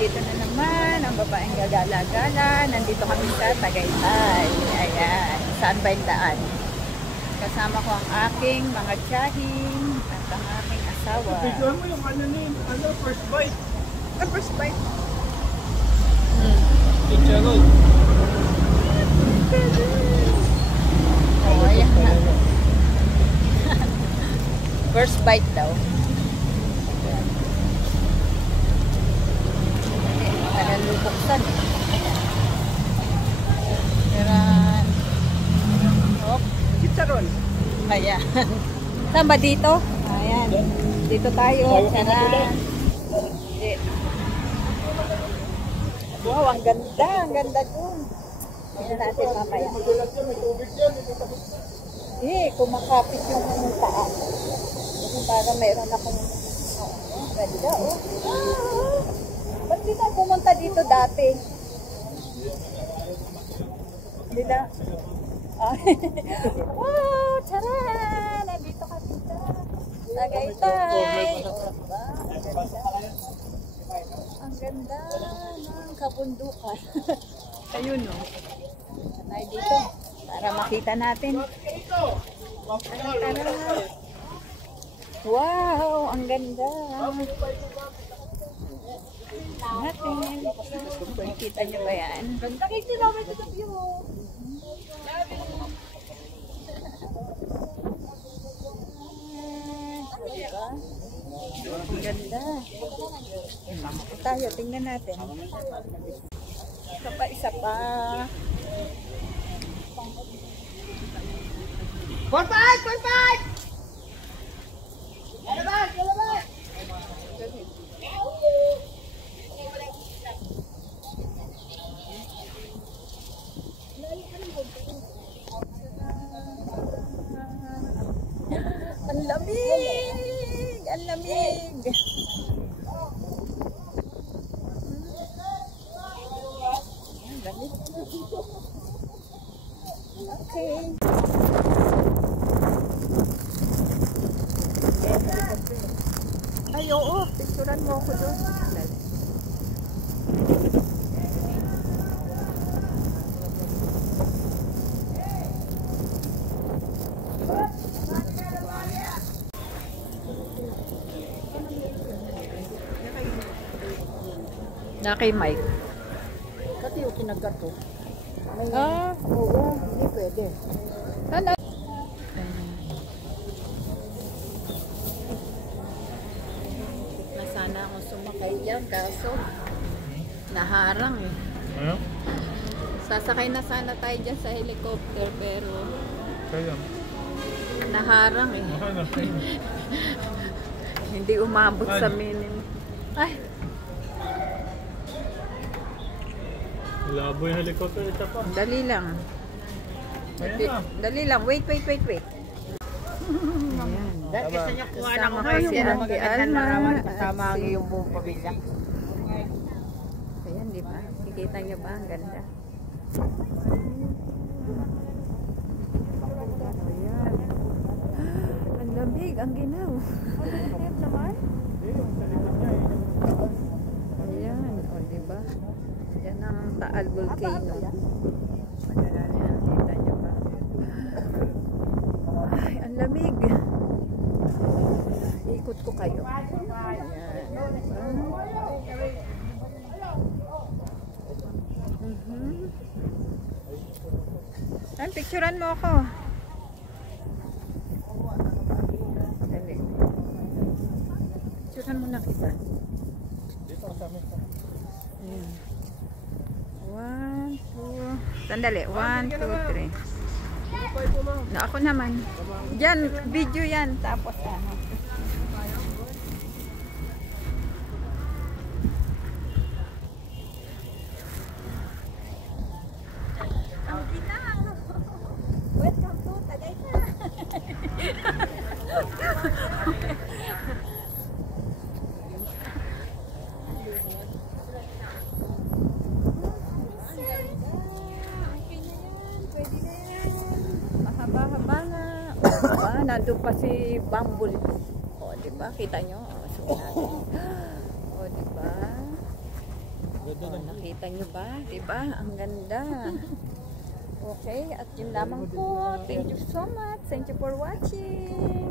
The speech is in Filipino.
Nandito na naman ang babaeng gagala-gala. Nandito kami sa Tagaytay. Ayan. Saan ba yung daan? Kasama ko ang aking mga tiyahing at ang aking asawa. Bigyan mo yung first bite. First bite? Chicharron. Oh, ayan na. First bite daw. Ayan, lubuksan. Ayan. Oh, Chicharron. ayan. Saan ba dito? Ayan. Dito tayo. Charan. Wow, ang ganda. Ang ganda dun. Tignan natin mamaya. Kumakapit yung paa. Kasi para mayroon akong ganda, oh. Ba't di tayo pumunta dito dati? Hindi na. Wow, charan! Nandito ka dito. Tagaytay. Ang ganda ng kabundukan. Ayun, no. Tayo dito para makita natin. Wow, ang ganda. Natin. Kung kita nyo ba yan? Ganda kayo namin sa view. Diba? Ang ganda. Tayo, tingnan natin. Isa pa. Fortnite! Galabas! Ang lamig! Ang lamig! Ang lamig. Okay. Ay, oo. Picturean mo ako doon. Na kay Mike. Kasi yung kinagat ko. Oo. Hindi pwede. Ano? Na sana ako sumakay dyan, kaso naharang eh. Ano? Sasakay na sana tayo dyan sa helicopter, pero Kaya. naharang eh. Hindi umabot sa minimum. Ay! Labo yung helicopter ito pa. Dali lang. Ayan na. Dali lang. Wait. Ayan. Gusto niya kuha Kasama ng kayo si Auntie Alma. kasama ang iyong buong pamilya. Ayan, di ba? Kikita niyo ba? Ang ganda. Ayan. Ang lamig. Ang ginaw. Ayan naman. Ayan. O, di ba? Yan ang Taal Volcano. Ayan, kita niyo ba? Ay, ang lamig. Ikot ko kayo. Ayan. Ay, picturean mo ako. Dali. Picturean mo na kita. Dito sa amin. Ayan. 1, 2. Sandali. 1, 2, 3. Na ako naman. Diyan, video yan. Tapos ano. Ang ginaw. Welcome to Tagaytay. Nandun pa si Bumblebee. O, diba? Kita nyo? O, sumin natin. O, diba? Ganda Oh, ng nakita nyo ba? Diba? Ang ganda. Okay, at yun lamang po. Thank you so much. Thank you for watching.